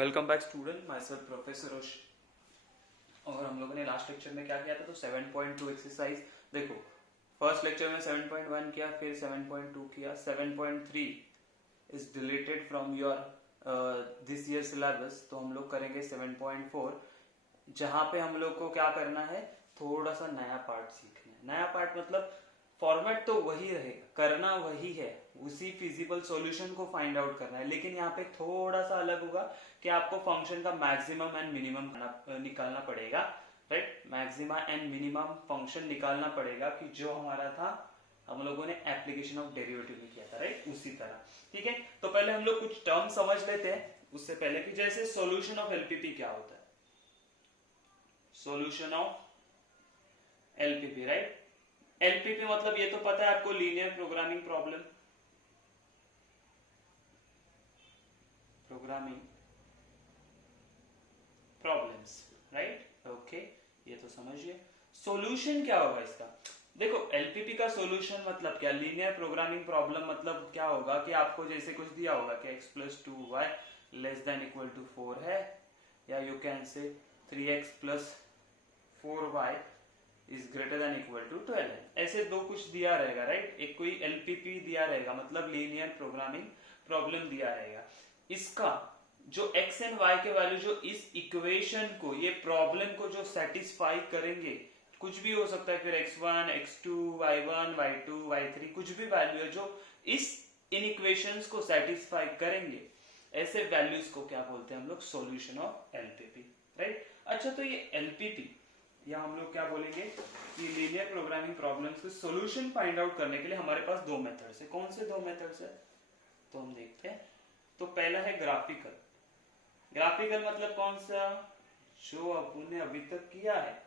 Welcome back student, myself professor Rosh. और हम लोगों ने लास्ट लेक्चर में क्या किया था, तो 7.2 एक्सरसाइज। देखो, फर्स्ट लेक्चर में 7.1 किया, फिर 7.2 किया। 7.3 is deleted from your this year syllabus, तो हम लोग करेंगे 7.4, जहां पे हम लोग को क्या करना है, थोड़ा सा नया पार्ट सीखना है। नया पार्ट मतलब फॉर्मेट तो वही रहेगा, करना वही है, उसी फिजिबल सॉल्यूशन को फाइंड आउट करना है, लेकिन यहाँ पे थोड़ा सा अलग होगा कि आपको फंक्शन का मैक्सिमम एंड मिनिमम निकालना पड़ेगा। Right, maxima and minimum function निकालना पड़ेगा कि जो हमारा था, हम लोगों ने एप्लीकेशन ऑफ डेरिवेटिव में किया था। राइट, उसी तरह। ठीक है, तो पहले हम लोग कुछ टर्म समझ लेते हैं उससे पहले कि जैसे सॉल्यूशन ऑफ एलपीपी क्या होता है। Solution of LPP, right. LPP मतलब ये तो पता है आपको, linear programming problem, programming problems, right. Okay, ये तो समझिए। सॉल्यूशन क्या होगा इसका। देखो, एलपीपी का सॉल्यूशन मतलब क्या, लीनियर प्रोग्रामिंग प्रॉब्लम मतलब क्या होगा कि आपको जैसे कुछ दिया होगा कि x plus 2y less than equal to 4 है, या you can say 3x plus 4y is greater than equal to 12 है। ऐसे दो कुछ दिया रहेगा, राइट। एक कोई एलपीपी दिया रहेगा, मतलब लीनियर प्रोग्रामिंग प्रॉब्लम दिया रहेगा। इसका जो x एंड y के वैल्यू जो इस इक्वेशन को, ये प्रॉब्लम को जो सेटिस्फाई करेंगे, कुछ भी हो सकता है, फिर x1 x2 y1 y2 y3, कुछ भी वैल्यू है जो इस इन इक्वेशंस को सेटिस्फाई करेंगे, ऐसे वैल्यूज को क्या बोलते हैं हम लोग, सॉल्यूशन ऑफ एलपीपी। राइट। अच्छा, तो ये एलपीपी या हम लोग क्या बोलेंगे कि लीनियर प्रोग्रामिंग प्रॉब्लम्स के सॉल्यूशन फाइंड आउट करने के लिए हमारे पास दो मेथड्स है। कौन से दो मेथड्स है, तो हम देखते हैं। तो पहला है ग्राफिकल। ग्राफिकल मतलब कौन सा, जो अपन ने अभी तक किया है,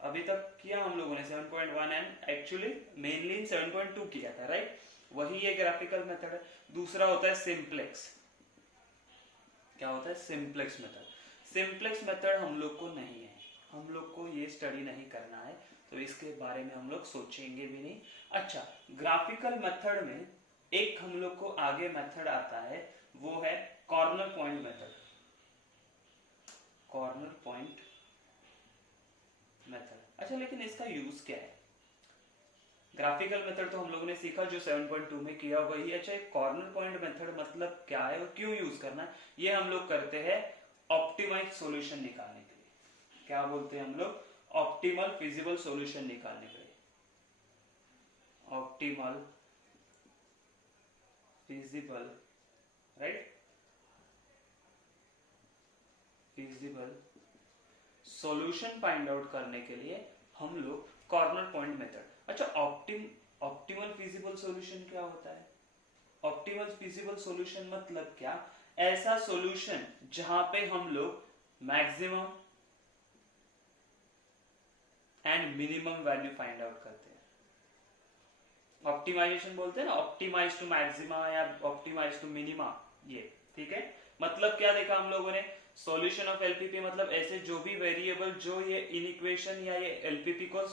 अभी तक किया हम लोगों ने 7.1 एंड एक्चुअली मेनली 7.2 किया था, राइट। वही ये ग्राफिकल मेथड है। दूसरा होता है सिंप्लेक्स। क्या होता है, सिंप्लेक्स मेथड। सिंप्लेक्स मेथड हम लोग को नहीं है, हम लोग को ये स्टडी नहीं करना है, तो इसके बारे में हम लोग सोचेंगे भी नहीं। अच्छा, ग्राफिकल मेथड में एक हम लोग को आगे मेथड आता है, वो है corner point method. Corner point method. अच्छा, लेकिन इसका यूज क्या है। ग्राफिकल मेथड तो हम लोगों ने सीखा जो 7.2 में किया वही। अच्छा, एक कॉर्नर पॉइंट मेथड मतलब क्या है और क्यों यूज करना है, ये हम लोग करते हैं ऑप्टिमाइज सॉल्यूशन निकालने के लिए। क्या बोलते हैं हम लोग, ऑप्टिमल फिजिबल सॉल्यूशन निकालने के लिए। Optimal feasible, right, feasible solution find out करने के लिए हम लोग कॉर्नर पॉइंट मेथड। अच्छा, ऑप्टिमल फिजिबल सॉल्यूशन क्या होता है। ऑप्टिमल फिजिबल सॉल्यूशन मतलब क्या, ऐसा सॉल्यूशन जहां पे हम लोग maximum and minimum value find out करते हैं। ऑप्टिमाइजेशन बोलते हैं ना, ऑप्टिमाइज टू मैक्सिमा या ऑप्टिमाइज टू मिनिमा, ये ठीक है। मतलब क्या देखा हम लोगों ने, सॉल्यूशन ऑफ एलपीपी मतलब ऐसे जो भी वेरिएबल जो ये इनइक्वेशन या ये एलपीपी को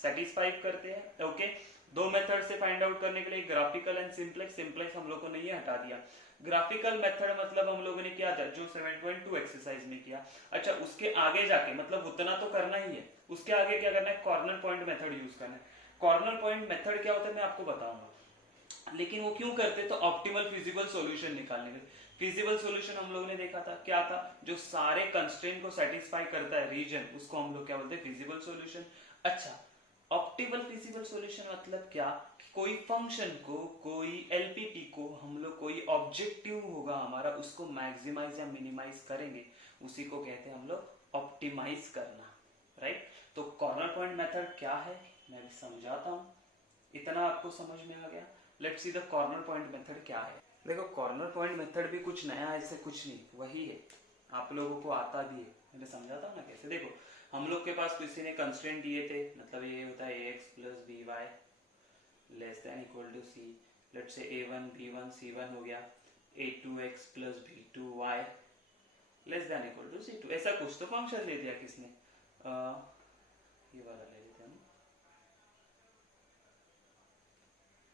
सेटिस्फाई करते हैं। ओके, दो मेथड से फाइंड आउट करने के लिए, ग्राफिकल एंड सिंप्लेक्स। सिंप्लेक्स हम लोग को नहीं है, हटा दिया। ग्राफिकल मेथड मतलब हम लोगों ने किया था जो 7.2 एक्सरसाइज में किया। अच्छा, उसके आगे जाके मतलब उतना तो करना ही है, उसके आगे क्या करना है, कॉर्नर पॉइंट मेथड यूज करना है। कॉर्नर पॉइंट मेथड क्या होता है मैं आपको बताऊंगा, लेकिन वो क्यों करते, तो ऑप्टिमल फिजिबल सॉल्यूशन निकालने के लिए। फिजिबल सॉल्यूशन हम लोगों ने देखा था क्या था, जो सारे कंस्ट्रेंट को सेटिस्फाई करता है रीजन, उसको हम लोग क्या बोलते हैं, फिजिबल सॉल्यूशन। अच्छा, ऑप्टिमल फिजिबल सॉल्यूशन मतलब क्या, कोई फंक्शन को, कोई एलपीपी को हम लोग, कोई ऑब्जेक्टिव होगा हमारा, उसको मैक्सिमाइज या मिनिमाइज करेंगे, उसी को कहते हैं हम लोग ऑप्टिमाइज करना। राइट, तो कॉर्नर पॉइंट मेथड क्या है मैं भी समझाता हूं, इतना आपको समझ में आ गया। Let's see the corner point method क्या है। देखो, कॉर्नर पॉइंट मेथड भी कुछ नया ऐसे कुछ नहीं, वही है, आप लोगों को आता भी है, मैंने समझाता हूँ ना कैसे। देखो, हम लोग के पास किसी ने कंस्ट्रेंट दिए थे, मतलब ये होता है ax plus b y less than equal to c. Let's say a1 b1 c1 हो गया, a2x plus b2 y less than equal to c2। ऐसा कुछ तो फंक्शन ले दिया किसने, ये वाला ले लेते हम,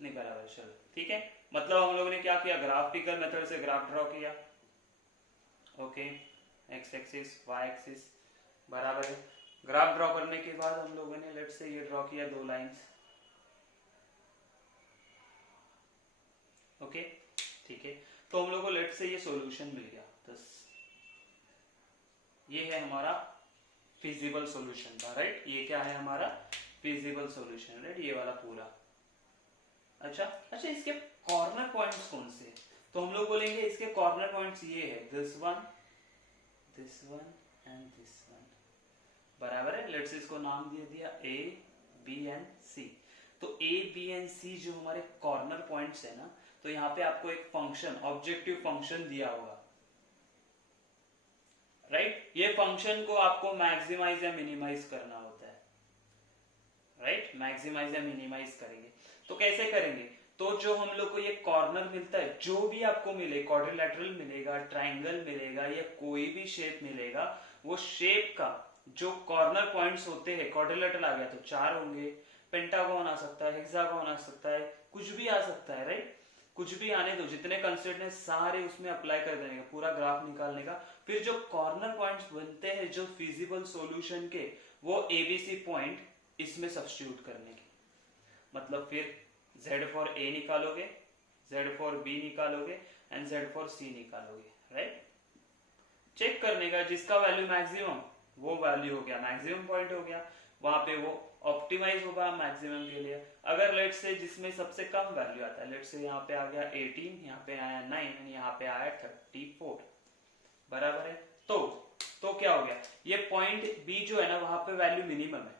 नहीं बराबर, चलो ठीक है। मतलब हम लोगों ने क्या किया, ग्राफिकल मेथड से ग्राफ ड्रॉ किया। Okay, x axis y axis बराबर है। ग्राफ ड्रॉ करने के बाद हम लोगों ने लेट्स से ये ड्रॉ किया 2 लाइंस, ओके ठीक है। तो हम लोग को लेट्स से ये सॉल्यूशन मिल गया, तो ये है हमारा फिजिबल सॉल्यूशन था, राइट। ये क्या है हमारा फिजिबल सॉल्यूशन, राइट, ये वाला पूरा। अच्छा अच्छा, इसके कॉर्नर पॉइंट्स कौन से? तो हम लोग बोलेंगे इसके कॉर्नर पॉइंट्स ये है, this one and this one, बराबर है। लेट्स इसको नाम दे दिया ए बी एंड सी। तो ए बी एंड सी जो हमारे कॉर्नर पॉइंट्स है ना, तो यहाँ पे आपको एक फंक्शन, ऑब्जेक्टिव फंक्शन दिया होगा, राइट। ये फंक्शन को आपको मैक्सिमाइज या मिनिमाइज करना होता है, राइट। मैक्सिमाइज या मिनिमाइज करेंगे तो कैसे करेंगे? तो जो हम लोग को ये कॉर्नर मिलता है, जो भी आपको मिले, क्वाड्रिलेटरल मिलेगा, ट्राइंगल मिलेगा या कोई भी शेप मिलेगा, वो शेप का जो कॉर्नर पॉइंट्स होते हैं, क्वाड्रिलेटरल आ गया तो 4 होंगे, पेंटागन आ सकता है, हेक्सागन आ सकता है, कुछ भी आ सकता है, राइट। कुछ भी आने दो, जितने कंस्ट्रेंट है सारे उसमें अप्लाई कर देने का, पूरा ग्राफ निकालने का। फिर जो कॉर्नर पॉइंट्स बनते हैं जो फिजिबल सॉल्यूशन के, वो एबीसी पॉइंट इसमें सब्स्टिट्यूट करने के, मतलब फिर Z फॉर A निकालोगे, Z फॉर B निकालोगे एंड Z फॉर C निकालोगे, राइट। चेक करने का, जिसका वैल्यू मैक्सिमम, वो वैल्यू हो गया मैक्सिमम पॉइंट हो गया, वहां पे वो ऑप्टिमाइज होगा मैक्सिमम के लिए। अगर लेट से जिसमें सबसे कम वैल्यू आता है, लेट से यहाँ पे आ गया 18, यहाँ पे आया 9, यहाँ पे आया 34, बराबर है। तो क्या हो गया, ये पॉइंट B जो है ना, वहां पे वैल्यू मिनिमम है,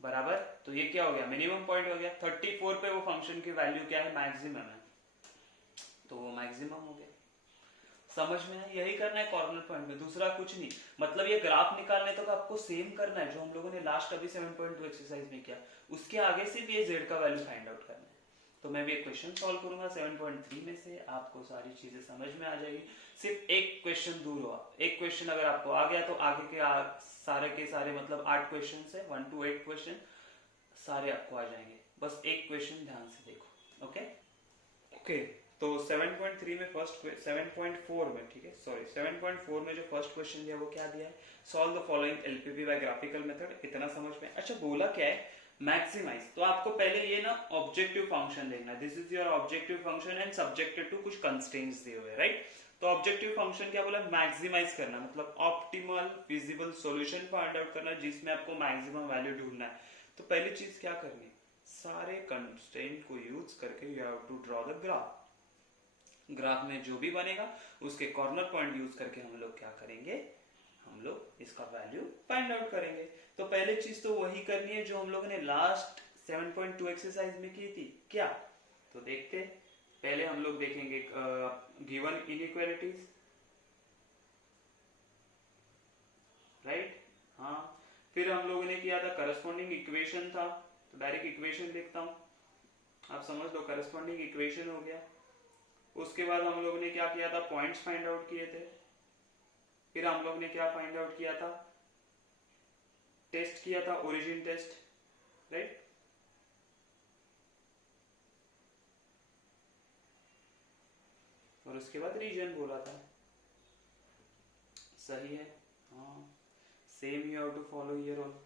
बराबर। तो ये क्या हो गया, मिनिमम पॉइंट हो गया। 34 पे वो फंक्शन की वैल्यू क्या है, मैक्सिमम है, तो वो मैक्सिमम हो गया। समझ में है? यही करना है कॉर्नर पॉइंट में, दूसरा कुछ नहीं। मतलब ये ग्राफ निकालने तक आपको सेम करना है जो हम लोगों ने लास्ट अभी 7.2 एक्सरसाइज में किया, उसके आगे से भी ये z का वैल्यू फाइंड आउट करना है। तो मैं भी एक क्वेश्चन सॉल्व करूंगा 7.3 में से, आपको सारी चीजें समझ में आ जाएगी। सिर्फ एक क्वेश्चन दूर हो, एक क्वेश्चन अगर आपको आ गया तो आगे के सारे मतलब 8 क्वेश्चन है, 1 to 8 क्वेश्चन सारे आपको आ जाएंगे। बस एक क्वेश्चन ध्यान से देखो, ओके ओके। तो 7.3 में फर्स्ट 7.4 में, ठीक है, सॉरी 7.4 में जो फर्स्ट क्वेश्चन दिया वो क्या दिया है, solve the following LPP by graphical method. इतना समझ में? अच्छा, बोला क्या है, मैक्सिमाइज। तो आपको पहले ये ना ऑब्जेक्टिव फंक्शन देखना, this is your objective function and subjected to कुछ कंस्ट्रेंट्स दिए हुए, राइट। तो ऑब्जेक्टिव फंक्शन क्या बोला, मैक्सिमाइज करना, मतलब optimal feasible solution find out करना जिसमें आपको मैक्सिमम वैल्यू ढूंढना है। तो पहली चीज क्या करनी, सारे कंस्ट्रेंट को यूज करके you have to draw the graph. Graph में जो भी बनेगा उसके कॉर्नर पॉइंट यूज करके हम लोग क्या करेंगे, हम लोग इसका वैल्यू फाइंड आउट करेंगे। तो पहली चीज तो वही करनी है जो हम लोगों ने लास्ट 7.2 एक्सरसाइज में की थी, क्या? तो देखते, पहले हम लोग देखेंगे गिवन इनइक्वालिटीज, राइट, हाँ। फिर हम लोगों ने किया था करस्पॉन्डिंग इक्वेशन था, तो डायरेक्ट इक्वेशन लिखता हूं, आप समझ लो करस्पॉन्डिंग इक्वेशन हो गया। उसके बाद हम लोगों ने क्या किया था, पॉइंट्स फाइंड आउट किए थे। फिर हम लोग ने क्या फाइंड आउट किया था, टेस्ट किया था, ओरिजिन टेस्ट, राइट। और उसके बाद रीजन बोला था, सही है, हाँ, same you have to follow here on.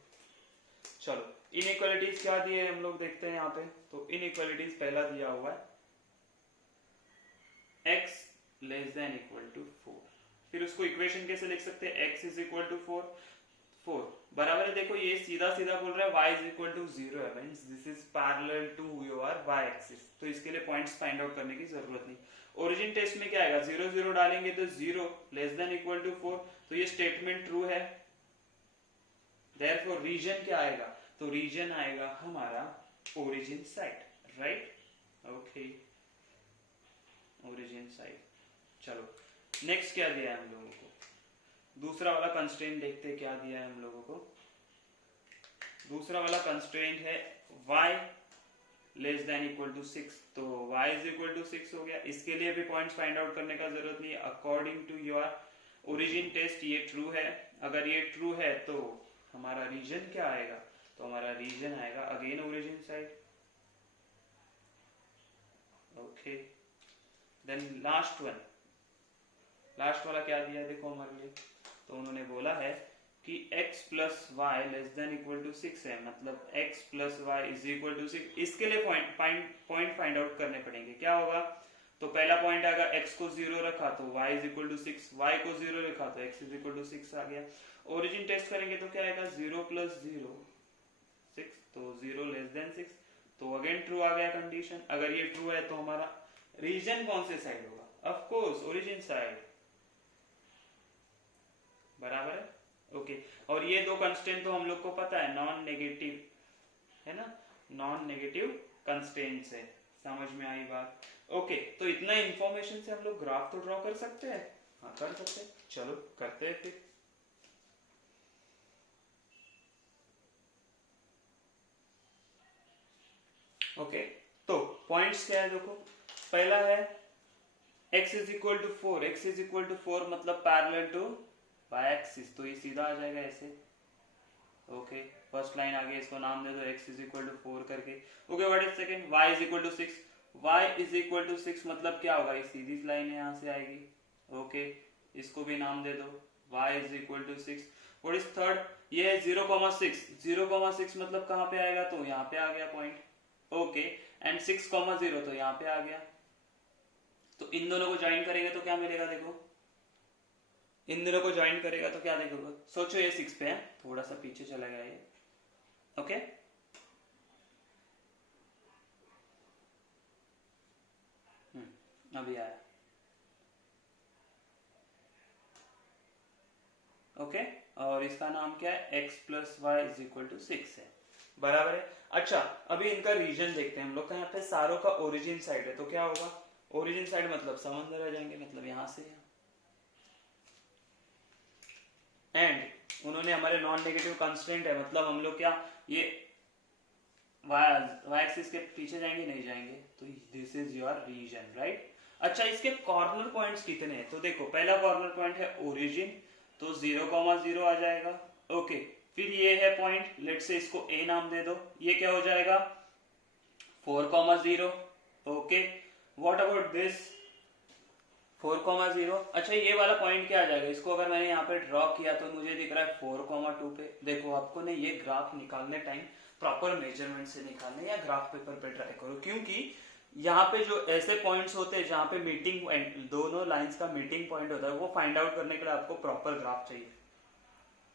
चलो, इनइक्वालिटीज क्या दिए हम लोग देखते हैं यहाँ पे। तो इनइक्वालिटीज पहला दिया हुआ है x less than equal to 4। फिर उसको इक्वेशन कैसे लिख सकते हैं, x इज इक्वल टू 4 बराबर है। देखो ये सीधा सीधा बोल रहा है y इज इक्वल टू 0 है, means this is parallel to your y axis, तो इसके लिए पॉइंट्स फाइंड आउट करने की जरूरत नहीं। ओरिजिन टेस्ट में क्या आएगा, 0 0 डालेंगे तो 0 लेस देन इक्वल टू 4, तो ये स्टेटमेंट ट्रू है। देयरफॉर रीजन क्या आएगा, तो रीजन आएगा हमारा origin side, right, okay, origin side. चलो नेक्स्ट क्या दिया है हम लोगों को, दूसरा वाला कंस्ट्रेंट देखते हैं क्या दिया है हम लोगों को। दूसरा वाला कंस्ट्रेंट है y less than equal to 6, तो y इज इक्वल टू 6 हो गया। इसके लिए भी पॉइंट्स फाइंड आउट करने का जरूरत नहीं है, according to your origin test ये ट्रू है। अगर ये ट्रू है तो हमारा रीजन क्या आएगा, तो हमारा रीजन आएगा again origin side, okay. Then last one, last वाला क्या दिया है देखो हमारे लिए, तो उन्होंने बोला है कि x plus y less than equal to 6 है, मतलब x plus y is equal to 6। इसके लिए पॉइंट फाइंड आउट करने पड़ेंगे। क्या होगा, तो पहला पॉइंट आएगा x को 0 रखा तो y is equal to 6, y को 0 रखा तो x इज इक्वल टू 6 आ गया। ओरिजिन टेस्ट करेंगे तो क्या आएगा 0 प्लस 0 6, तो 0 लेस देन 6, तो अगेन ट्रू आ गया कंडीशन। अगर ये ट्रू है तो हमारा रीजन कौन से साइड होगा, ऑफ कोर्स ओरिजिन साइड, बराबर है। ओके, और ये दो कंस्टेंट तो हम लोग को पता है नॉन नेगेटिव है ना, नॉन नेगेटिव कंस्टेंट्स है। समझ में आई बात। ओके, तो इतना इंफॉर्मेशन से हम लोग ग्राफ तो ड्रॉ कर सकते हैं। हाँ कर सकते हैं, चलो करते हैं फिर। ओके, तो पॉइंट्स क्या है देखो, पहला है x is equal to 4, x is equal to 4 मतलब पैरेलल टू y एक्सिस, तो ये सीधा आ जाएगा ऐसे। ओके, फर्स्ट लाइन आगे इसको नाम दे दो x इज इक्वल टू 4 करके। Okay, what is second, y is equal to 6, y is equal to 6 मतलब क्या होगा, ये सीधी लाइन है यहाँ से आएगी। ओके, इसको भी नाम दे दो y is equal to 6। What is third, ये है 0,6, 0,6 मतलब कहाँ पे आएगा, तो यहाँ पे आ गया पॉइंट। ओके, एंड 6,0 तो यहाँ पे आ गया। तो इन दोनों को ज्वाइन करेंगे तो क्या मिलेगा देखो, इन दोनों को ज्वाइन करेगा तो क्या देखोगे, सोचो ये 6 पे है, थोड़ा सा पीछे चला गया ये। ओके, अभी आया। ओके, और इसका नाम क्या है, x plus y is equal to 6 है, बराबर है। अच्छा, अभी इनका रीजन देखते हैं हम लोग का। यहाँ पे सारों का ओरिजिन साइड है, तो क्या होगा, ओरिजिन साइड मतलब समंदर आ जाएंगे, मतलब यहाँ से एंड उन्होंने हमारे नॉन नेगेटिव कंस्टेंट है, मतलब हम लोग क्या ये y एक्सिस के पीछे जाएंगे, नहीं जाएंगे, तो this is your region, right. अच्छा, इसके कॉर्नर पॉइंट्स कितने हैं, तो देखो पहला कॉर्नर पॉइंट है ओरिजिन, तो 0,0 आ जाएगा। ओके, फिर ये है पॉइंट, लेट से इसको a नाम दे दो, ये क्या हो जाएगा 4,0। Okay, what about this 4,0। अच्छा, ये वाला पॉइंट क्या आ जाएगा, इसको अगर मैंने यहाँ पे ड्रॉ किया तो मुझे दिख रहा है 4,2 पे। देखो आपको ने ये ग्राफ निकालने टाइम प्रॉपर मेजरमेंट से निकालने या ग्राफ पेपर पे ट्राई करो, क्योंकि यहाँ पे जो ऐसे पॉइंट्स होते हैं जहाँ पे मीटिंग दोनों लाइंस का मीटिंग पॉइंट होता है, वो फाइंड आउट करने के लिए आपको प्रॉपर ग्राफ चाहिए।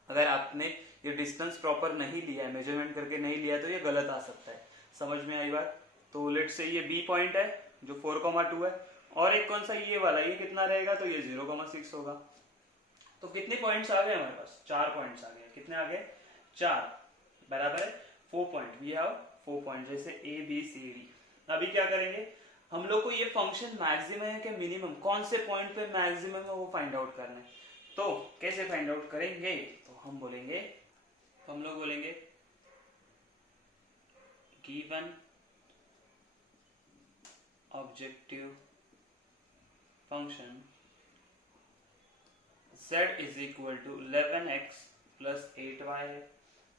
अगर आपने ये डिस्टेंस प्रॉपर नहीं लिया है, मेजरमेंट करके नहीं लिया है, तो ये गलत आ सकता है। समझ में आई बात। तो लेट से ये बी पॉइंट है जो 4,2 है, और एक कौन सा ये वाला, ये कितना रहेगा, तो ये 0,6 होगा। तो कितने पॉइंट्स आ गए हमारे पास, 4 पॉइंट्स आ गए। कितने आ गए, 4, बराबर है 4 पॉइंट। वी हैव 4 पॉइंट, जैसे ए बी सी डी। अभी क्या करेंगे, हम लोग को ये फंक्शन मैक्सिमम है कि मिनिमम, कौन से पॉइंट पे मैक्सिमम है वो फाइंड आउट करना है। तो कैसे फाइंड आउट करेंगे, तो हम बोलेंगे, तो हम लोग बोलेंगे given objective function z is equal to 11x plus 8y है,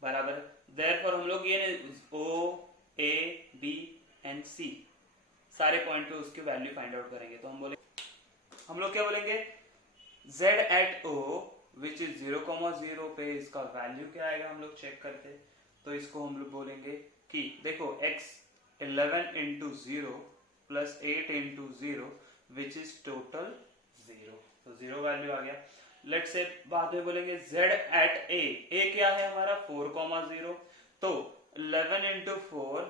बराबर। देयरफॉर हम लोग ये o a b and c सारे पॉइंट पे उसकी वैल्यू फाइंड आउट करेंगे। तो हम लोग क्या बोलेंगे, z at o which is 0,0 पे इसका वैल्यू क्या आएगा, हम लोग चेक करते। तो इसको हम लोग बोलेंगे कि देखो x 11 into 0 plus 8 into 0 which is total 0, तो 0 वैल्यू आ गया। लेट से बाद में बोलेंगे z एट a क्या है हमारा 4,0, तो 11 इंटू 4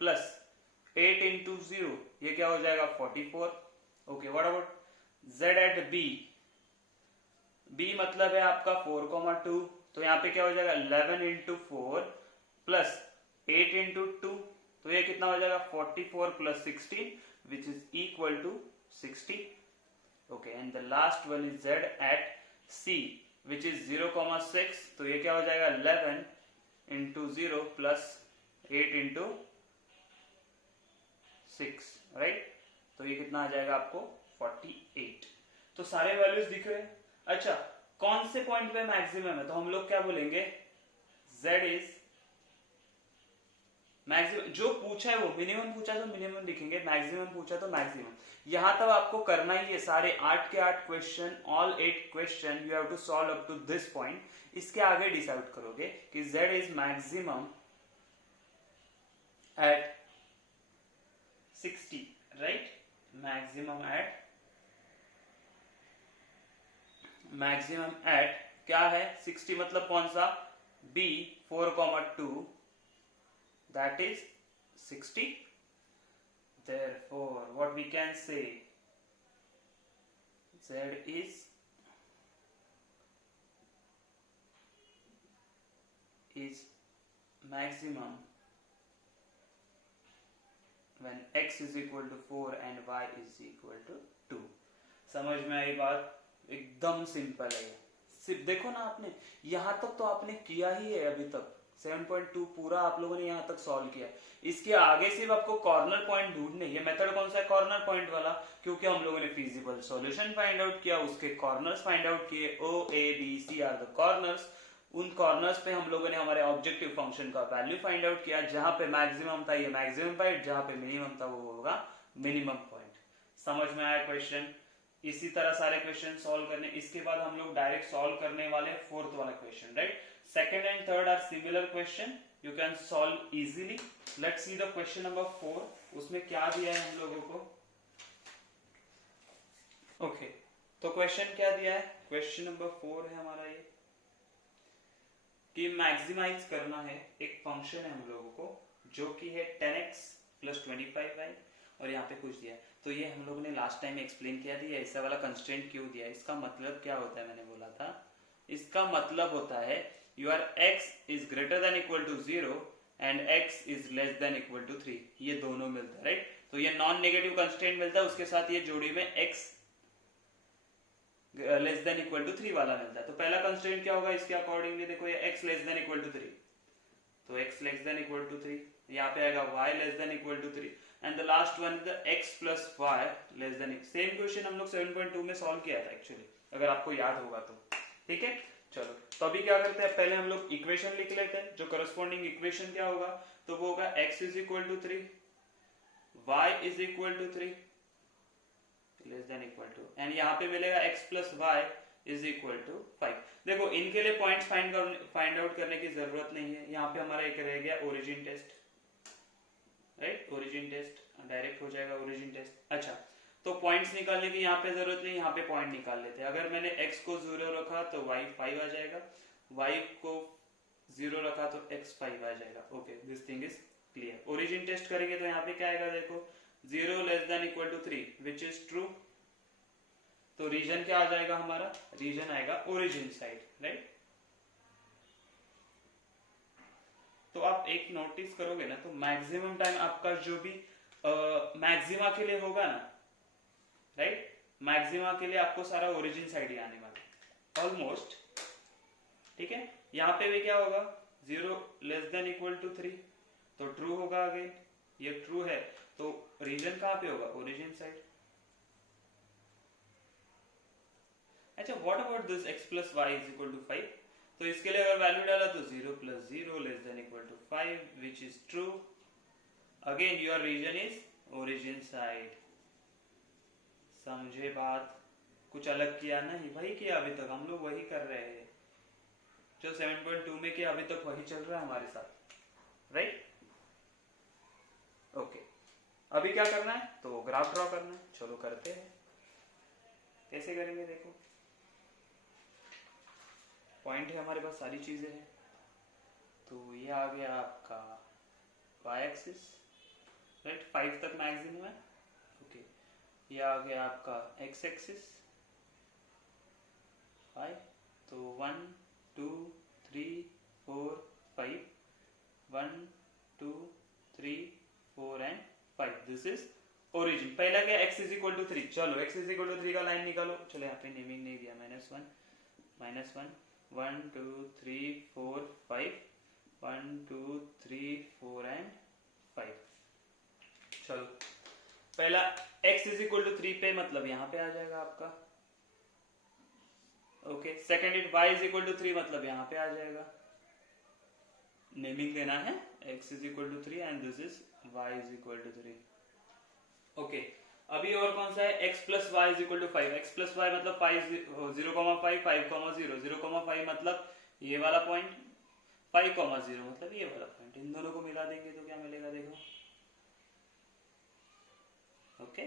प्लस 8 इंटू 0 ये क्या हो जाएगा 44। Okay, what about z at b मतलब है आपका 4,2, तो यहाँ पे क्या हो जाएगा 11 इंटू 4 प्लस 8 इंटू 2, तो ये कितना हो जाएगा 44 plus 16 which is equal to 60। Okay, and the last one is z at c which is 0,6, तो ये क्या हो जाएगा 11 इंटू 0 प्लस 8 इंटू 6, राइट। तो ये कितना आ जाएगा आपको 48। तो सारे वैल्यूज दिख रहे हैं। अच्छा, कौन से पॉइंट पे मैक्सिमम है, तो हम लोग क्या बोलेंगे z इज मैक्सिमम जो पूछा है वो, मिनिमम पूछा तो मिनिमम लिखेंगे, मैक्सिमम पूछा तो मैक्सिमम। यहां तक आपको करना ही है, सारे 8 के 8 question, all 8 question you have to solve up to this point. इसके आगे डिसाइड करोगे कि z is maximum at 60, right, maximum at क्या है 60, मतलब कौन सा, b 4,2 that is 60. Therefore what we can say, z is maximum when x is equal to 4 and y is equal to 2. समझ में आई बात? एकदम सिंपल है। सिर्फ देखो ना, आपने यहां तक तो आपने किया ही है अभी तक, 7.2 पूरा आप लोगों ने यहाँ तक सॉल्व किया। इसके आगे सिर्फ आपको कॉर्नर पॉइंट ढूंढने, ये मेथड कौन सा है, कॉर्नर पॉइंट वाला, क्योंकि हम लोगों ने फिजिबल सॉल्यूशन फाइंड आउट किया, उसके कॉर्नर्स फाइंड आउट किए, O A B C are the corners. उन कॉर्नर्स पे हम लोगों ने हमारे ऑब्जेक्टिव फंक्शन का वैल्यू फाइंड आउट किया, जहां पे मैक्सिमम था ये मैक्सिमम पॉइंट, जहां पे मिनिमम था वो होगा मिनिमम पॉइंट। समझ में आया क्वेश्चन? इसी तरह सारे क्वेश्चन सॉल्व करने। इसके बाद हम लोग डायरेक्ट सॉल्व करने वाले फोर्थ वाला question, right. Second and third are similar question, you can solve easily. Let's see the question number 4। उसमें क्या दिया है हम लोगों को? ओके, तो क्वेश्चन क्या दिया है? क्वेश्चन नंबर 4 है हमारा ये, कि मैक्सिमाइज करना है एक फंक्शन है हम लोगों को जो कि है 10x प्लस 25y, और यहाँ पे कुछ दिया है। तो ये हम लोगों ने लास्ट टाइम एक्सप्लेन किया दिया, ऐसा वाला कंस्ट्रेंट क्यों दिया है, इसका मतलब क्या होता है, मैंने बोला था इसका मतलब होता है your x is greater than equal to 0 and x is less than equal to 3, ये दोनों मिलता है, राइट। तो ये नॉन नेगेटिव कंस्ट्रेंट मिलता है, उसके साथ ये जोड़ी में x less than equal to 3 वाला मिलता है। तो पहला कंस्ट्रेंट क्या होगा इसके अकॉर्डिंगली, देखो ये x less than equal to 3, तो x less than equal to 3, यहाँ पे आएगा y less than equal to 3, and the last one is the x plus y less than. Same question हम लोग 7.2 में सॉल्व किया था एक्चुअली, अगर आपको याद होगा तो, ठीक है। चलो, तो अभी क्या करते हैं, पहले हम लोग इक्वेशन लिख लेते हैं। जो करस्पॉन्डिंग इक्वेशन क्या होगा, तो वो होगा x is equal to 3, y is equal to 3 less than equal to, and यहाँ पे मिलेगा x plus y is equal to 5। देखो इनके लिए पॉइंट्स फाइंड आउट करने की जरूरत नहीं है, यहाँ पे हमारा एक रह गया origin test, right, origin test direct हो जाएगा ओरिजिन टेस्ट। अच्छा, तो पॉइंट्स निकालने की यहाँ पे जरूरत नहीं, यहाँ पे पॉइंट निकाल लेते हैं। अगर मैंने x को 0 रखा तो y 5 आ जाएगा, y को 0 रखा तो x 5 आ जाएगा। Okay, this thing is clear. Origin test करेंगे तो यहाँ पे क्या आएगा, देखो 0 less than equal to 3 which is true, तो रीजन क्या आ जाएगा हमारा, रीजन आएगा ओरिजिन साइड, राइट। तो आप एक नोटिस करोगे ना, तो मैक्सिमम टाइम आपका जो भी मैक्सिमा के लिए होगा ना, राइट, मैक्सिमा के लिए आपको सारा ओरिजिन साइड ही आने वाला ऑलमोस्ट, ठीक है। यहाँ पे भी क्या होगा, 0 लेस देन इक्वल टू 3, तो ट्रू होगा अगेन, ये ट्रू है, तो रीजन कहाँ पे होगा, ओरिजिन साइड। अच्छा, what about this x plus y is equal to 5, तो इसके लिए अगर वैल्यू डाला तो 0 plus 0 less than equal to 5 which is true, again your region is origin side. समझे बात? कुछ अलग किया नहीं, वही किया अभी तक, हम लोग वही कर रहे हैं जो 7.2 में किया, अभी तक वही चल रहा है हमारे साथ, राइट। ओके, अभी क्या करना है, तो ग्राफ ड्रॉ करना है। चलो करते हैं, कैसे करेंगे, देखो पॉइंट है हमारे पास, सारी चीजें हैं। तो ये आ गया आपका y एक्सिस, राइट, 5 तक मैक्सिमम है। ओके, ये आ गया आपका x एक्सिस 5, तो 1 2 3 4 5, 1 2 3 4 एंड 5, दिस इज ओरिजिन। पहला क्या, x इज इक्वल टू 3, चलो x इज इक्वल टू 3 का लाइन निकालो। चलो यहाँ पे नेमिंग नहीं दिया, -1 1 2 3 4 5, 1 2 3 4 एंड 5। चलो, पहला x इज इक्वल टू 3 पे, मतलब यहाँ पे आ जाएगा आपका। Okay, second it y is equal to 3, मतलब यहाँ पे आ जाएगा। नेमिंग देना है x is equal to 3 and this is y is equal to 3। Okay, अभी और कौन सा है, x plus y is equal to 5। x plus y मतलब 0,5 5,0 0,5 मतलब ये वाला पॉइंट, 5,0 मतलब ये वाला पॉइंट। इन दोनों को मिला देंगे तो क्या मिलेगा, देखो। Okay,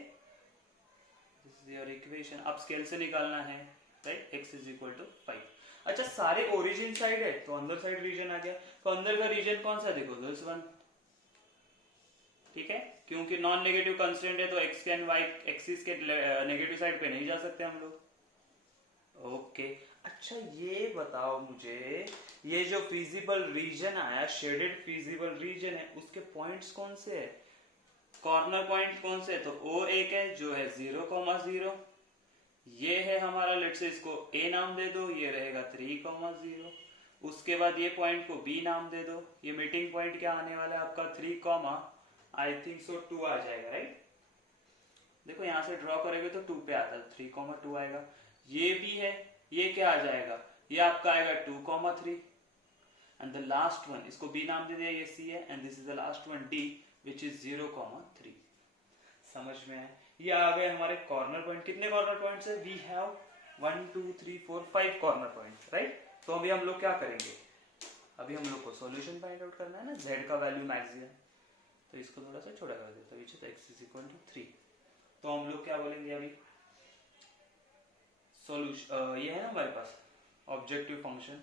this is your equation. अब स्केल से निकालना है, right, x is equal to 5। अच्छा, सारे ओरिजिन साइड है तो अंदर साइड रीजन आ गया, तो अंदर का रीजन कौन सा, देखो दिस वन, ठीक है, क्योंकि नॉन नेगेटिव कंस्टेंट है तो एक्स एंड वाई एक्सिस के नेगेटिव साइड पे नहीं जा सकते हम लोग। ओके, अच्छा ये बताओ मुझे, ये जो फिजिबल रीजन आया, शेडेड फिजिबल रीजन है, उसके पॉइंट्स कौन से है, कॉर्नर पॉइंट कौन से है, तो ओ एक है जो है 0,0, ये है हमारा, लेट्स से इसको ए नाम दे दो, ये रहेगा 3,0। उसके बाद ये पॉइंट को बी नाम दे दो, ये मीटिंग पॉइंट क्या आने वाला है आपका 3, आई थिंक सो 2 आ जाएगा, राइट। देखो यहां से ड्रॉ करेंगे तो 2 पे आता है, 3,2 आएगा। ये भी है, ये क्या आ जाएगा, ये आपका आएगा 2,3 एंड द लास्ट वन, इसको बी नाम दे दिया, ये सी है and this is the last one D which is 0,3। समझ में आए, ये आ गए हमारे कॉर्नर पॉइंट। कितने कॉर्नर पॉइंट्स है, we have 1 2 3 4 5 corner points, right. तो अभी हम लोग क्या करेंगे, अभी हम लोग को सॉल्यूशन फाइंड आउट करना है ना, z का वैल्यू मैक्सिमम, तो इसको थोड़ा सा छोटा कर देता हूँ, तो x इज इक्वल टू 3। तो हम लोग क्या बोलेंगे अभी, सॉल्यूशन ये है ना हमारे पास objective function,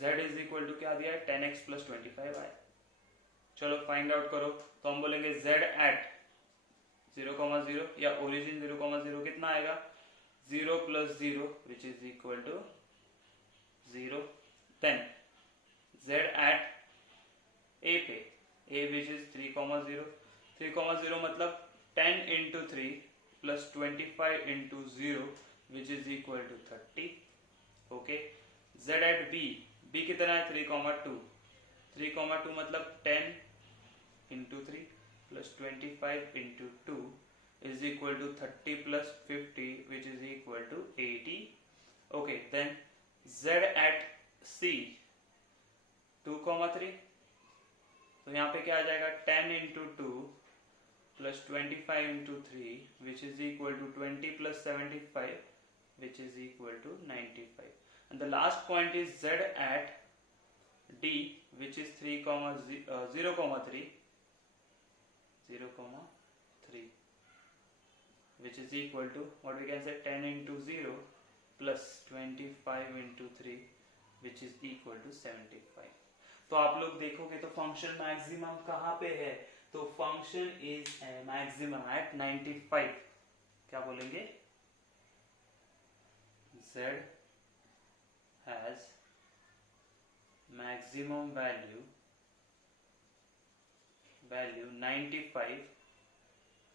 z is equal to क्या दिया है, 10x प्लस 25 आए। चलो फाइंड आउट करो, तो हम बोलेंगे z एट 0,0 या ओरिजिन 0,0 कितना आएगा, 0 plus 0 which is equal to 0। Then z at a पे, a विच इज 3,0, 3,0 मतलब 10 into 3 plus 25 into 0 which is equal to 30। Okay, z at b, b कितना है 3,2, 3,2 मतलब 10 into 3 plus 25 into 2 is equal to 30 plus 50 which is equal to 80. Okay, then z at c 2,3, तो यहाँ पे क्या आ जाएगा 10 into 2 plus 25 into 3 which is equal to 20 plus 75 which is equal to 95 and the last point is z at d which is 0,3 which is equal to what we can say 10 into 0 plus 25 into 3 which is equal to 75। तो आप लोग देखोगे तो function maximum कहाँ पे है, तो function is maximum eight 95। क्या बोलेंगे, z has maximum value 95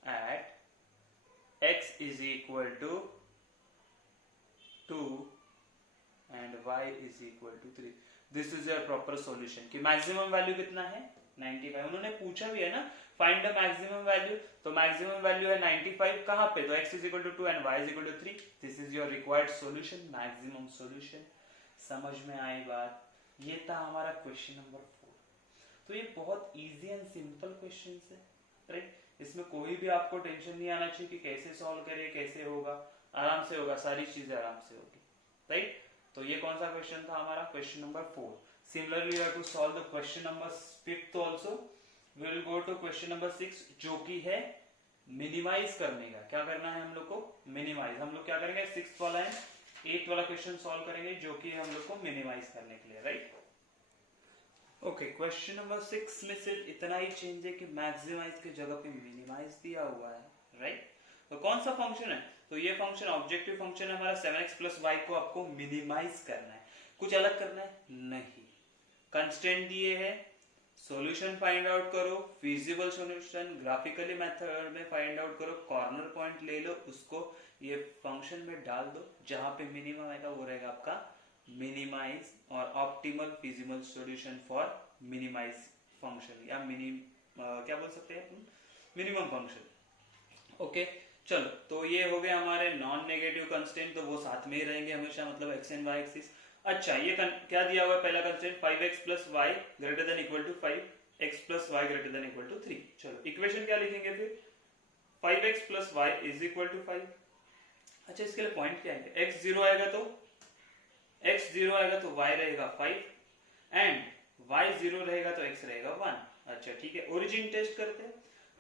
at x is equal to 2 and y is equal to 3। This is your proper solution कि मैक्सिमम वैल्यू कितना है 95। उन्होंने पूछा भी है ना फाइंड द मैक्सिमम वैल्यू, तो मैक्सिमम वैल्यू है 95 कहाँ पे, तो x is equal to 2 and y is equal to 3। This is your required solution, maximum solution. समझ में आई बात, ये था हमारा क्वेश्चन नंबर 4। तो ये बहुत इजी एंड सिंपल क्वेश्चन है, राइट। इसमें कोई भी आपको टेंशन नहीं आना चाहिए कि कैसे सॉल्व करें, कैसे होगा, आराम से होगा, सारी चीजें आराम से होगी, राइट। तो ये कौन सा क्वेश्चन था हमारा, question number 4। Similarly you have to solve the question number 5 also. We will go to question number 6 जो कि है मिनिमाइज करने का। क्या करना है हम लोग को, मिनिमाइज। हम लोग क्या करेंगे 6th वाला एंड 8th वाला क्वेश्चन सॉल्व करेंगे जो कि हम लोग को मिनिमाइज करने के लिए, राइट। ओके, क्वेश्चन नंबर 6 में सिर्फ इतना ही चेंज है कि मैक्सिमाइज की जगह पे मिनिमाइज दिया हुआ है, राइट। तो कौन सा फंक्शन है, तो ये फंक्शन ऑब्जेक्टिव फंक्शन है हमारा 7x प्लस वाई को आपको मिनिमाइज करना है। कुछ अलग करना है नहीं, कंस्टेंट दिए है, सॉल्यूशन फाइंड आउट करो, फिजिबल सॉल्यूशन ग्राफिकली मेथड में फाइंड आउट करो, कॉर्नर पॉइंट ले लो, उसको ये फंक्शन में डाल दो, जहां पे मिनिमम आएगा वो रहेगा आपका मिनिमाइज और optimal feasible solution for minimize function या क्या बोल सकते हैं मिनिमम फंक्शन। ओके, चलो, तो ये हो गया हमारे नॉन नेगेटिव कंस्टेंट, तो वो साथ में ही रहेंगे हमेशा, मतलब एक्स एंड वाई एक्सिस। अच्छा, ये क्या दिया हुआ है पहला constant, 5x plus y greater than equal to 5x plus y greater than equal to 3। चलो इक्वेशन क्या लिखेंगे फिर, 5x plus y is equal to 5। अच्छा, इसके लिए पॉइंट क्या है, x जीरो आएगा तो y रहेगा 5 एंड y जीरो रहेगा तो x रहेगा 1। अच्छा ठीक है, ओरिजिन टेस्ट करते हैं।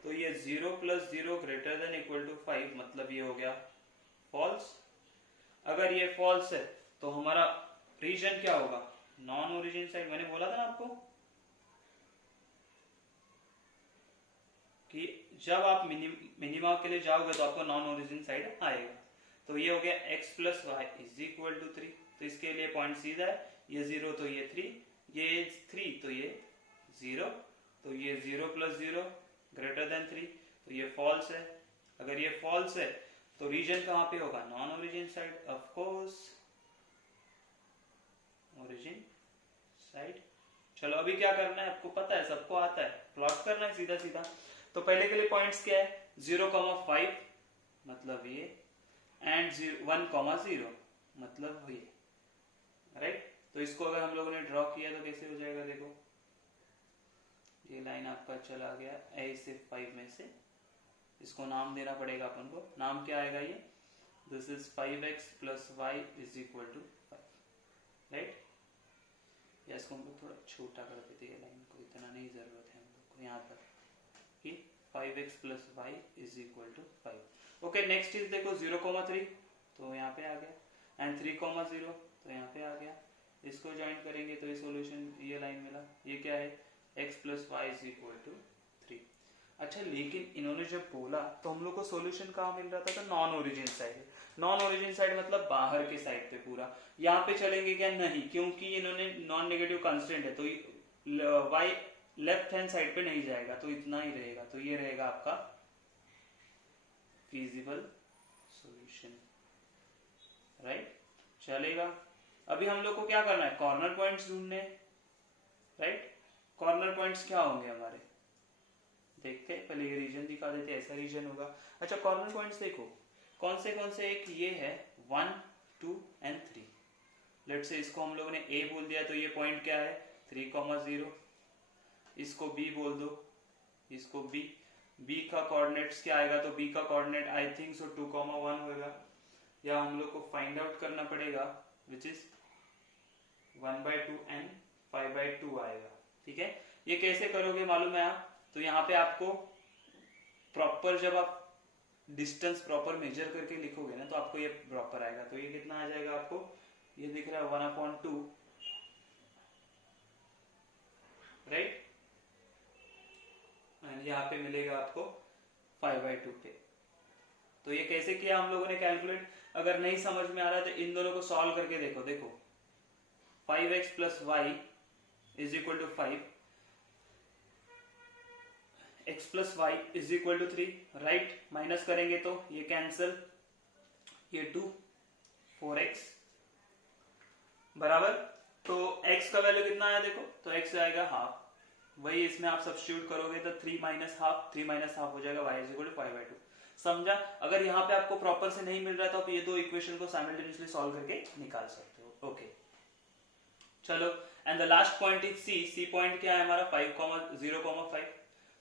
तो ये 0 plus 0 greater than equal to 5, मतलब ये हो गया फॉल्स। अगर ये फॉल्स है तो हमारा रीजन क्या होगा, नॉन ओरिजिन साइड। मैंने बोला था ना आपको कि जब आप मिनिमा के लिए जाओगे तो आपको नॉन ओरिजिन साइड आएगा। तो ये हो गया x plus y is equal to 3। तो इसके लिए पॉइंट सीधा है, ये 0 तो ये 3, ये 3 तो ये 0, तो ये 0 प्लस 0 ग्रेटर देन 3, तो ये फॉल्स है। अगर ये फॉल्स है तो रीजन कहाँ पे होगा, non origin side, of course origin side. चलो अभी क्या करना है, आपको पता है, सबको आता है, प्लॉट करना है सीधा सीधा। तो पहले के लिए पॉइंट्स क्या है, 0,5 मतलब ये, एंड 1,0 मतलब ये, राइट। तो इसको अगर हम लोगों ने ड्रॉ किया तो कैसे हो जाएगा, देखो ये लाइन आपका चला गया ए से 5 में से, इसको नाम देना पड़ेगा अपन को। नाम क्या आएगा ये, this is 5x plus y is equal to 5, right. या इसको हम लोग थोड़ा छोटा कर देते हैं, लाइन को इतना नहीं जरूरत है हम लोग को यहाँ पर, कि 5x plus y is equal to 5। Okay, next is देखो 0,3 तो यहाँ पे आ गया, एंड 3,0 तो यहाँ पे आ गया। इसको ज्वाइन करेंगे तो ये सॉल्यूशन, ये लाइन मिला, ये क्या है, x plus y is equal to 3। अच्छा, लेकिन इन्होंने जब बोला तो हम लोग को सॉल्यूशन कहाँ मिल रहा था, तो non origin side. Non origin side मतलब बाहर के साइड पे पूरा। यहाँ पे चलेंगे क्या, नहीं, क्योंकि इन्होंने नॉन नेगेटिव कांस्टेंट है, तो y लेफ्ट हैंड साइड पे नहीं जाएगा, तो इतना ही रहेगा। तो ये रहेगा आपका फीजिबल सॉल्यूशन, राइट। चलेगा। अभी हम लोग को क्या करना है, कॉर्नर पॉइंट्स ढूंढने, राइट। कॉर्नर पॉइंट्स क्या होंगे हमारे, देखते हैं, पहले ये रीजन दिखा देते, ऐसा रीजन होगा। अच्छा, कॉर्नर पॉइंट्स देखो कौन से, एक ये है 1, 2 एंड 3। लेट से इसको हम लोगों ने ए बोल दिया, तो ये पॉइंट क्या है 3,0। इसको बी बोल दो, इसको बी। बी का कोऑर्डिनेट्स क्या आएगा, तो बी का कोऑर्डिनेट आई थिंक सो 2,1 होगा, या हम लोग को फाइंड आउट करना पड़ेगा, विच इज 1/2 एंड 5/2 आएगा, ठीक है। ये कैसे करोगे मालूम है आप, तो यहाँ पे आपको प्रॉपर, जब आप डिस्टेंस प्रॉपर मेजर करके लिखोगे ना, तो आपको ये प्रॉपर आएगा। तो ये कितना आ जाएगा आपको, ये दिख रहा है 1/2, राइट, एंड यहाँ पे मिलेगा आपको 5/2 पे। तो ये कैसे किया हम लोगों ने कैलकुलेट, अगर नहीं समझ में आ रहा है तो इन दोनों को सॉल्व करके देखो। देखो 5x plus y is equal to 5, x plus y is equal to 3, right. Minus करेंगे तो ये कैंसिल, ये 2, 4x बराबर। तो x का वैल्यू कितना आया देखो, तो x आएगा हाफ, वही इसमें आप सब्स्टिट्यूट करोगे तो 3 माइनस हाफ हो जाएगा, y इज इक्वल टू 5/2। समझा। अगर यहाँ पे आपको प्रॉपर से नहीं मिल रहा तो आप ये दो इक्वेशन को साइमल्टेनियसली सॉल्व करके निकाल सकते हो। ओके चलो, and the last point is C point क्या है हमारा 5,0,5,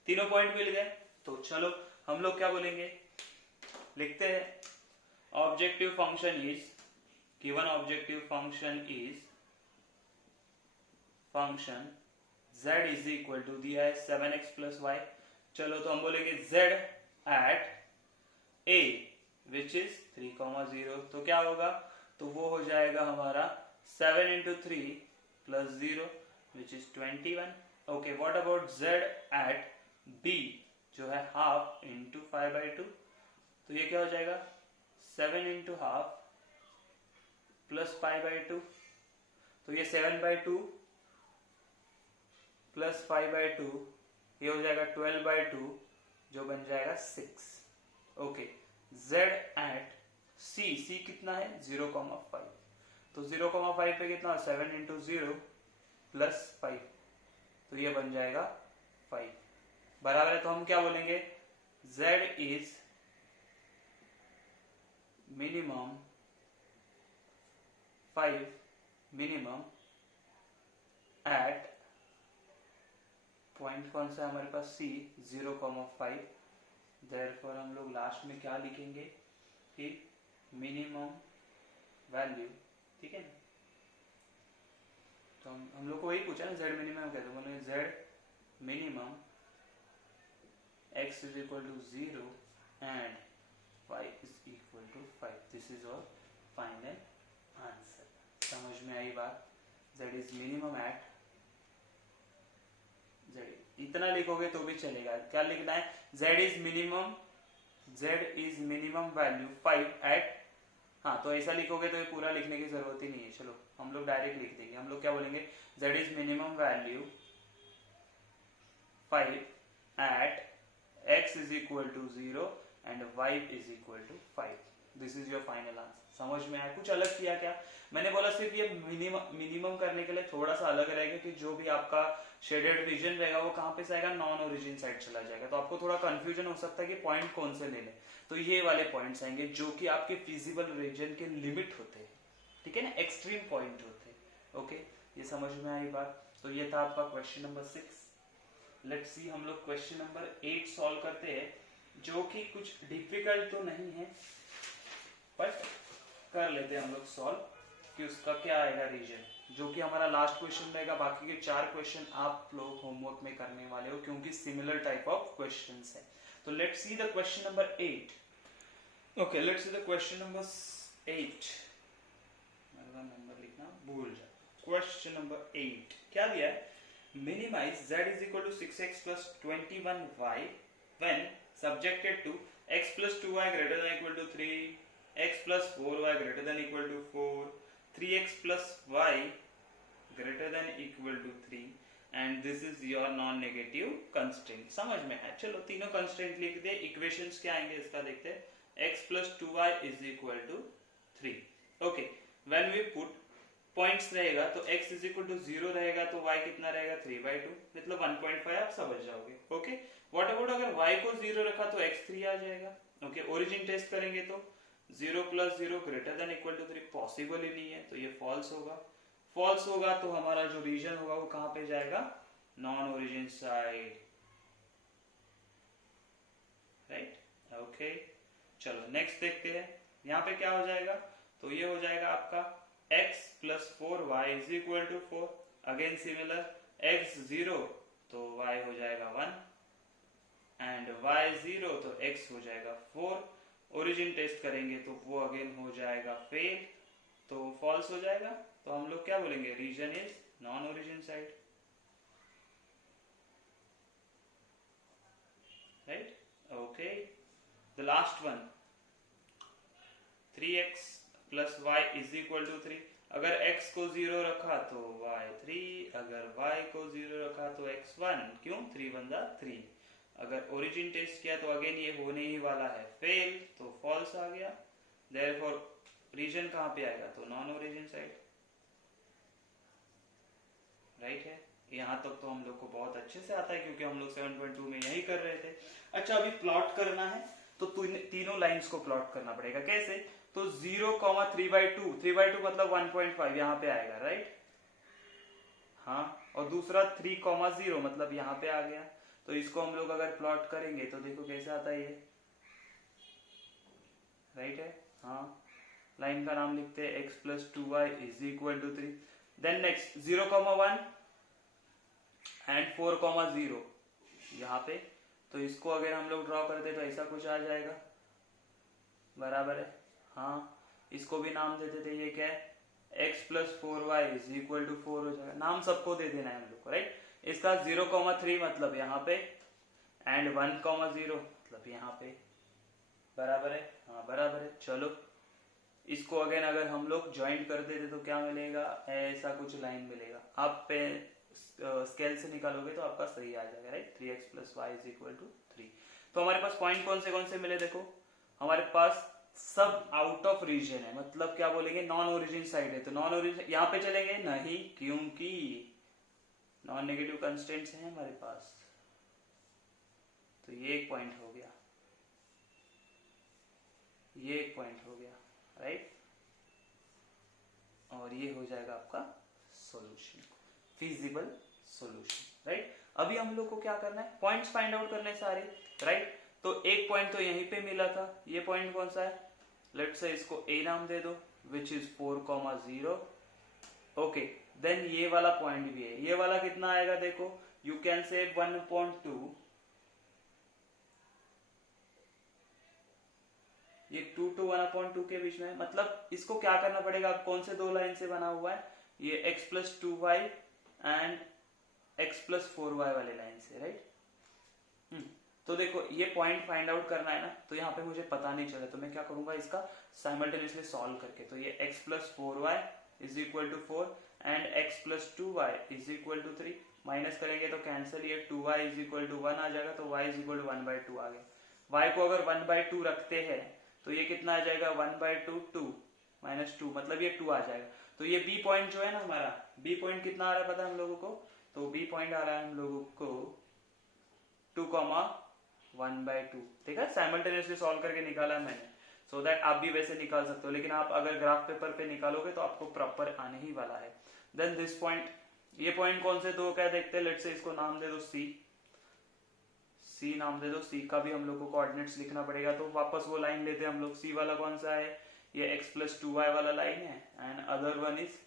तीनों पॉइंट मिल गए। तो चलो हम लोग क्या बोलेंगे, लिखते हैं objective function is, given objective function is function z is equal to दिया है 7x प्लस वाई। चलो तो हम बोलेंगे z at a which is 3,0, तो क्या होगा, तो वो हो जाएगा हमारा 7 into 3 plus 0 which is 21। Okay, what about z at b जो है हाफ इंटू 5/2, तो ये क्या हो जाएगा 7 इंटू हाफ प्लस 5/2, तो ये 7/2 प्लस 5/2, ये हो जाएगा 12/2 जो बन जाएगा 6। ओके, z एट c कितना है 0,5, तो 0,5 पे कितना 7 इंटू 0 प्लस 5, तो ये बन जाएगा 5 बराबर है। तो हम क्या बोलेंगे, z is minimum 5 minimum at point कौन सा है हमारे पास C 0,5। देयरफॉर हम लोग लास्ट में क्या लिखेंगे कि मिनिमम वैल्यू, ठीक है ना। तो हम लोग को वही पूछा ना z मिनिमम क्या, तो बोले z minimum x is equal to 0 and y is equal to 5। This is और फाइनल आंसर। समझ में आई बात। z is minimum at z, इतना लिखोगे तो भी चलेगा। क्या लिखना है, z is minimum value 5 at, हाँ तो ऐसा लिखोगे तो ये पूरा लिखने की जरूरत ही नहीं है। चलो हम लोग डायरेक्ट लिख देंगे। हम लोग क्या बोलेंगे, z is minimum value 5 at x is equal to 0 and y is equal to 5। This is your final answer. समझ में आया। कुछ अलग किया क्या, मैंने बोला सिर्फ ये मिनिमम करने के लिए थोड़ा सा अलग रहेगा कि जो भी आपका शेडेड रीजन रहेगा वो कहाँ पे से आएगा, नॉन ओरिजिन साइड चला जाएगा। तो आपको थोड़ा कंफ्यूजन हो सकता है कि पॉइंट कौन से ले लें। तो ये वाले पॉइंट्स आएंगे जो कि आपके फिजिबल रीजन के लिमिट होते हैं, ठीक है ना, एक्सट्रीम पॉइंट होते हैं। ओके, ये समझ में आई बात। तो ये था आपका क्वेश्चन नंबर 6। लेट्स सी हम लोग क्वेश्चन नंबर 8 सॉल्व करते हैं, जो कि कुछ डिफिकल्ट तो नहीं है बट कर लेते हैं हम लोग सॉल्व कि उसका क्या आएगा रीजन, जो कि हमारा लास्ट क्वेश्चन रहेगा। बाकी के 4 क्वेश्चन आप लोग होमवर्क में करने वाले हो क्योंकि सिमिलर टाइप ऑफ क्वेश्चंस है। तो let's see the question number 8। Okay, let's see the question number 8। Number लिखना भूल जा। क्वेश्चन नंबर 8 क्या दिया है, minimise z is equal to 6x plus 21y when subjected to x plus 2y greater than equal to 3, x plus 4y greater than equal to 4, 3x plus y greater than equal to 3 and this is your non negative constraint। समझ में है। चलो तीनों constraint लिख दे। Equations क्या आएंगे इसका देखते हैं। x plus 2y is equal to 3। Okay, when we put points रहेगा तो x इज इक्वल टू 0 रहेगा तो y कितना रहेगा 3/2, मतलब 1.5 आप समझ जाओगे। ओके, व्हाट अबाउट अगर y को 0 रखा तो x 3 आ जाएगा। ओके, ओरिजिन टेस्ट करेंगे तो 0 + 0 greater than equal to 3 possible ही नहीं है, तो ये फॉल्स होगा। फॉल्स होगा तो हमारा जो रीजन होगा वो कहां पे जाएगा, non origin side, right. Okay, चलो नेक्स्ट देखते हैं। यहाँ पे क्या हो जाएगा, तो ये हो जाएगा आपका x plus 4y is equal to 4। Again similar, x 0 तो y हो जाएगा 1 एंड y 0 तो x हो जाएगा 4। ओरिजिन टेस्ट करेंगे तो वो अगेन हो जाएगा फेल, तो फॉल्स हो जाएगा। तो हम लोग क्या बोलेंगे, region is non origin side, right. Okay, the last one 3x plus y is equal to 3। अगर x को 0 रखा तो y 3, अगर y को 0 रखा तो x 1, क्यों 3 बंदा 3। अगर ओरिजिन टेस्ट किया तो अगेन ये होने ही वाला है फेल, तो फॉल्स आ गया। देयरफॉर रीजन कहाँ पे आएगा, तो नॉन ओरिजिन साइड, राइट है। यहाँ तक तो हम लोग को बहुत अच्छे से आता है क्योंकि हम लोग 7.2 में यही कर रहे थे। अच्छा, अभी प्लॉट करना है तो तीनों लाइंस को प्लॉट करना पड़ेगा। कैसे, तो 0, 3/2, 3/2 मतलब 1.5 यहाँ पे आएगा, राइट। हाँ, और दूसरा 3, 0 मतलब यहाँ पे आ गया। तो इसको हम लोग अगर प्लॉट करेंगे तो देखो कैसे आता है ये, राइट है। हाँ, लाइन का नाम लिखते हैं x plus 2y is equal to 3। Then next 0, 1 and 4, 0 यहाँ पे। तो इसको अगर हम लोग ड्रॉ करते तो ऐसा कुछ आ जाएगा, बराबर है। हाँ, इसको भी नाम दे देते, ये क्या है, x plus 4y is equal to 4 हो जाएगा। नाम सबको दे देना है हम लोग को, राइट। इसका 0, 3 मतलब यहाँ पे एंड 1, 0 मतलब यहाँ पे, बराबर है। हाँ बराबर है। चलो इसको अगेन अगर हम लोग ज्वाइंट कर देते तो क्या मिलेगा, ऐसा कुछ लाइन मिलेगा। आप पे स्केल से निकालोगे तो आपका सही आ जाएगा, right. 3x plus y is equal to 3। तो हमारे पास पॉइंट कौन से मिले, देखो हमारे पास सब आउट ऑफ रीजन है, मतलब क्या बोलेंगे, नॉन ओरिजिन साइड है। तो नॉन ओरिजिन यहाँ पे चलेंगे नहीं, क्योंकि नॉन नेगेटिव कंस्टेंट्स हैं हमारे पास। तो ये एक पॉइंट हो गया, ये एक पॉइंट हो गया, राइट, और ये हो जाएगा आपका सॉल्यूशन, फिजिबल सॉल्यूशन, राइट। अभी हम लोग को क्या करना है, पॉइंट्स फाइंड आउट करने सारे, राइट। तो एक पॉइंट तो यहीं पे मिला था, ये पॉइंट कौन सा है, लेट्स से इसको ए नाम दे दो, विच इज 4,0, ओके। देन ये वाला पॉइंट भी है, ये वाला कितना आएगा देखो, यू कैन से 1/2, ये 2 to 1/2 के बीच में है। मतलब इसको क्या करना पड़ेगा, कौन से दो लाइन से बना हुआ है, ये x+2y एंड x+4y वाले लाइन से, राइट। तो देखो ये पॉइंट फाइंड आउट करना है ना, तो यहाँ पे मुझे पता नहीं चला, तो मैं क्या करूंगा, इसका साइमल्टेनियसली सॉल्व करके, तो ये x+4y is equal to 4 and x+2y is equal to 3, minus करेंगे तो कैंसिल, ये 2y इज इक्वल टू 1 आ जाएगा, तो y इज इक्वल टू 1/2 आ गया। y को अगर 1/2 रखते हैं तो ये कितना आ जाएगा, 1/2 2 -2, मतलब ये 2 आ जाएगा। तो ये बी पॉइंट जो है ना हमारा, बी पॉइंट कितना आ रहा है पता है हम लोगों को, तो बी पॉइंट आ रहा है हम लोगों को 2,1/2, ठीक है, साइमल्टेनियसली सॉल्व करके निकाला है मैंने, सो दैट आप भी वैसे निकाल सकते हो, लेकिन आप अगर ग्राफ पेपर पे निकालोगे तो आपको प्रॉपर आने ही वाला है। देन दिस पॉइंट, ये पॉइंट कौन से दो क्या देखते हैं, लेट्स से इसको नाम दे दो सी नाम दे दो, सी का भी हम लोग को कोऑर्डिनेट्स लिखना पड़ेगा, तो वापस वो लाइन लेते हैं हम लोग, सी वाला कौन सा है, ये x+2y वाला लाइन है, and other one is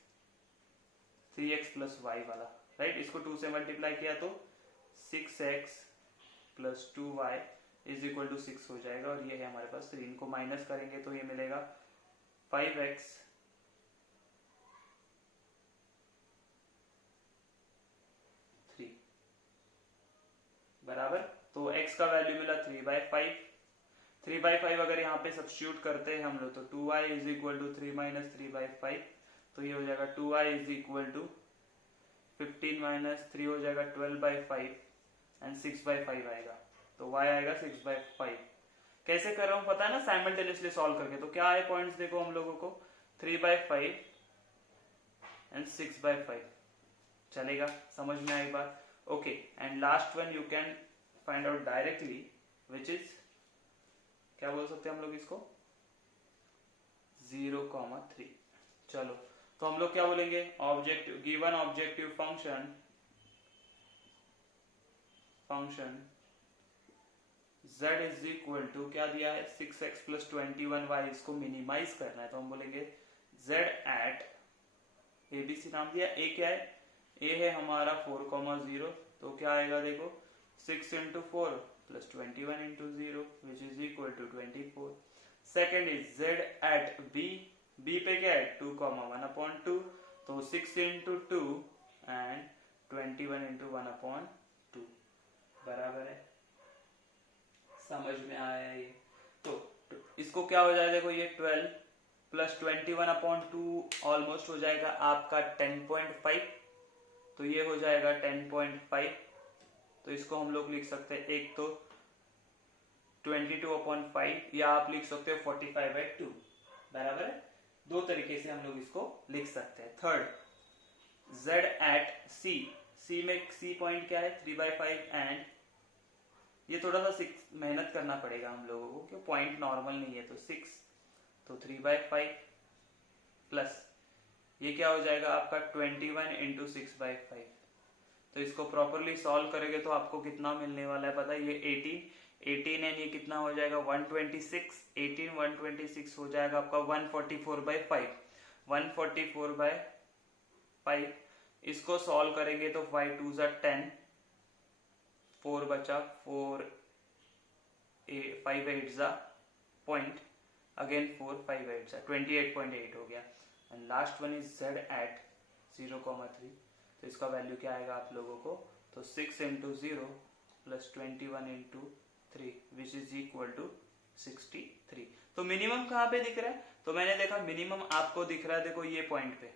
3x+y वाला, राइट। इसको 2 से मल्टीप्लाई किया तो 6x+2y इज इक्वल टू 6 हो जाएगा, और ये है हमारे पास 3, इनको माइनस करेंगे तो ये मिलेगा 5x बराबर, तो x का वैल्यू मिला 3/5, 3/5 अगर यहाँ पे सब्स्टिट्यूट करते हैं हम लोग, तो 2y इज इक्वल टू 3 - 3/5, तो ये हो जाएगा 2y इज इक्वल टू 15 - 3 हो जाएगा 12/5 एंड 6/5 आएगा, तो y आएगा 6/5। कैसे कर रहा हूँ पता है ना, साइमल्टेनियसली सॉल्व करके, तो क्या है पॉइंट्स देखो हम लोगों को, 3/5 एंड 6/5, चलेगा, समझ में आई बात, okay. And last one you can find out directly, which is, क्या बोल सकते हैं हम लोग इसको, 0,3। चलो तो हम लोग क्या बोलेंगे, objective, given objective function z is equal to, क्या दिया है, 6x+21y, इसको मिनिमाइज करना है, तो हम बोलेंगे z एट, ABC नाम दिया, a क्या है, a है हमारा 4,0, तो क्या आएगा देखो, 6 × 4 + 21 × 0 which is equal to 24। Second is z at b पे क्या है, 2,1/2, तो 6 × 2 एंड 21 × 1/2 बराबर है, समझ में आया ये। तो इसको क्या हो जाएगा देखो, ये 12 + 21/2 ऑलमोस्ट हो जाएगा आपका 10.5, तो ये हो जाएगा 10.5, तो इसको हम लोग लिख सकते हैं, एक तो 22/5, या आप लिख सकते हो 45/2, बराबर है, दो तरीके से हम लोग इसको लिख सकते हैं। थर्ड, z एट c में c पॉइंट क्या है, 3/5, एंड ये थोड़ा सा मेहनत करना पड़ेगा हम लोगों को, क्योंकि पॉइंट नॉर्मल नहीं है, तो 6, तो 3/5 प्लस ये क्या हो जाएगा आपका 21 × 6/5, तो इसको प्रॉपरली सॉल्व करेंगे तो आपको कितना मिलने वाला है पता है, ये 18 एंड ये कितना हो जाएगा 126, 18 126 हो जाएगा आपका 144/5, 144/5, इसको सॉल्व करेंगे तो 5 2 = 10, 4 बचा, 4 5 8 पॉइंट, अगेन 4 5 8 28.8 हो गया। And last one is z at 0,3, तो इसका वैल्यू क्या आएगा आप लोगों को, तो 6 × 0 + 21 × 3 विच इज इक्वल टू 63। तो मिनिमम कहाँ पे दिख रहा है, तो मैंने देखा मिनिमम आपको दिख रहा है, देखो ये पॉइंट पे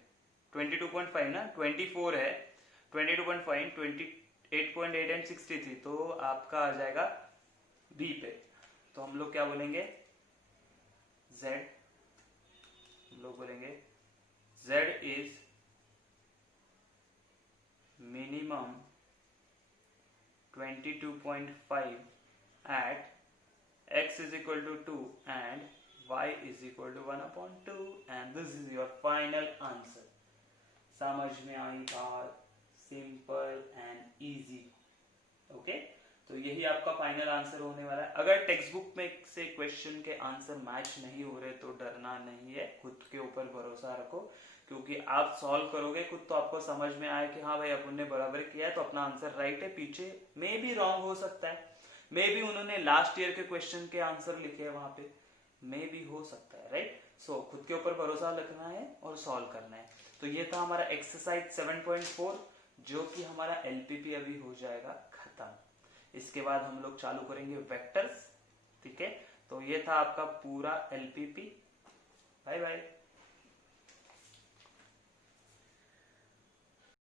22.5 ना, 24 है, 22.5, 28.8 एंड 63, तो आपका आ जाएगा बी पे। तो हम लोग क्या बोलेंगे, z, हम लोग बोलेंगे z इज मिनिमम 22.5 at x is equal to 2 and y is equal to 1/2 and this is your final answer. समझ में आई बात? Simple and easy. ओके, तो यही आपका फाइनल आंसर होने वाला है। अगर टेक्स्ट बुक में से क्वेश्चन के आंसर मैच नहीं हो रहे तो डरना नहीं है, खुद के ऊपर भरोसा रखो, क्योंकि आप सॉल्व करोगे खुद तो आपको समझ में आए कि हाँ भाई अपन ने बराबर किया है तो अपना आंसर राइट है, पीछे मे भी रॉन्ग हो सकता है, मे भी उन्होंने लास्ट ईयर के क्वेश्चन के आंसर लिखे हैं वहां पे, मे भी हो सकता है, राइट। सो खुद के ऊपर भरोसा रखना है और सॉल्व करना है। तो ये था हमारा एक्सरसाइज 7.4 जो कि हमारा एलपीपी अभी हो जाएगा खत्म। इसके बाद हम लोग चालू करेंगे वेक्टर्स, ठीक है। तो ये था आपका पूरा एलपीपी। Bye bye.